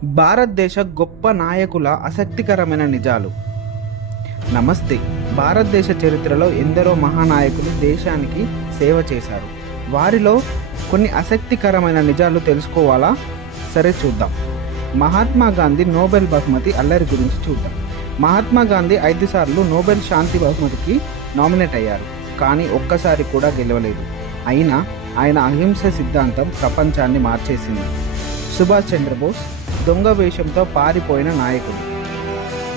భారతదేశ గొప్ప నాయకుల ఆసక్తికరమైన నిజాలు. నమస్తే. భారతదేశ చరిత్రలో ఎందరో మహానాయకులు దేశానికి సేవ చేశారు. వారిలో కొన్ని ఆసక్తికరమైన నిజాలు తెలుసుకోవాలా? సరే చూద్దాం. మహాత్మా గాంధీ నోబెల్ బహుమతి అల్లరి గురించి చూద్దాం. మహాత్మా గాంధీ 5 సార్లు నోబెల్ శాంతి బహుమతికి నామినేట్ అయ్యారు, కానీ ఒక్కసారి కూడా గెలవలేదు. అయినా ఆయన అహింస సిద్ధాంతం ప్రపంచాన్ని మార్చేసింది. సుభాష్ చంద్రబోస్ దొంగ వేషంతో పారిపోయిన నాయకుడు.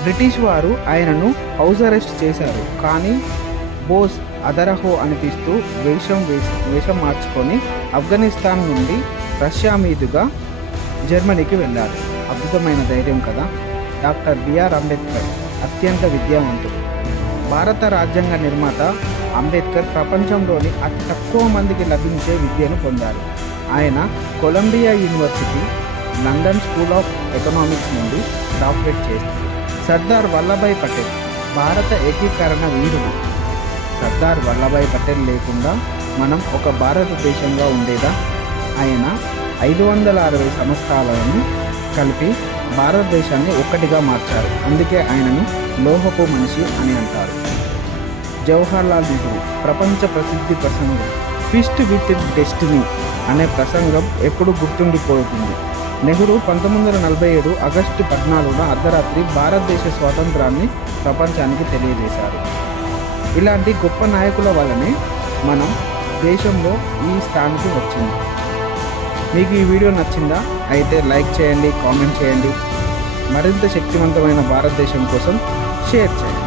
బ్రిటిష్ వారు ఆయనను హౌస్ అరెస్ట్ చేశారు, కానీ బోస్ అదరహో అనిపిస్తూ వేషం మార్చుకొని ఆఫ్ఘనిస్తాన్ నుండి రష్యా మీదుగా జర్మనీకి వెళ్ళారు. అద్భుతమైన ధైర్యం కదా. డాక్టర్ బిఆర్ అంబేద్కర్ అత్యంత విద్యావంతుడు. భారత రాజ్యాంగ నిర్మాత అంబేద్కర్ ప్రపంచంలోని అతి తక్కువ మందికి లభించే విద్యను పొందారు. ఆయన Columbia university, London school of economics నుండి డాక్టరేట్ చేశారు. సర్దార్ వల్లభాయ్ పటేల్ భారత ఏకీకరణ వీరుడు. సర్దార్ వల్లభాయ్ పటేల్ లేకుండా మనం ఒక భారతదేశంగా ఉండేదా? ఆయన 560 సంవత్సరాలను కలిపి భారతదేశాన్ని ఒక్కటిగా మార్చారు. అందుకే ఆయనను లోహపు మనిషి అని అంటారు. జవహర్లాల్ నెహ్రూ ప్రపంచ ప్రసిద్ధి ప్రసంగం ఫిస్ట్ విత్ డెస్టినీ అనే ప్రసంగం ఎప్పుడు గుర్తుండిపోతుంది. నెహ్రూ 1947 ఆగస్టు 14న అర్ధరాత్రి భారతదేశ స్వాతంత్రాన్ని ప్రపంచానికి తెలియజేశారు. ఇలాంటి గొప్ప నాయకుల వల్లనే మనం దేశంలో ఈ స్థానానికి వచ్చింది. మీకు ఈ వీడియో నచ్చిందా? అయితే లైక్ చేయండి, కామెంట్ చేయండి. మరింత శక్తివంతమైన భారతదేశం కోసం షేర్ చేయండి.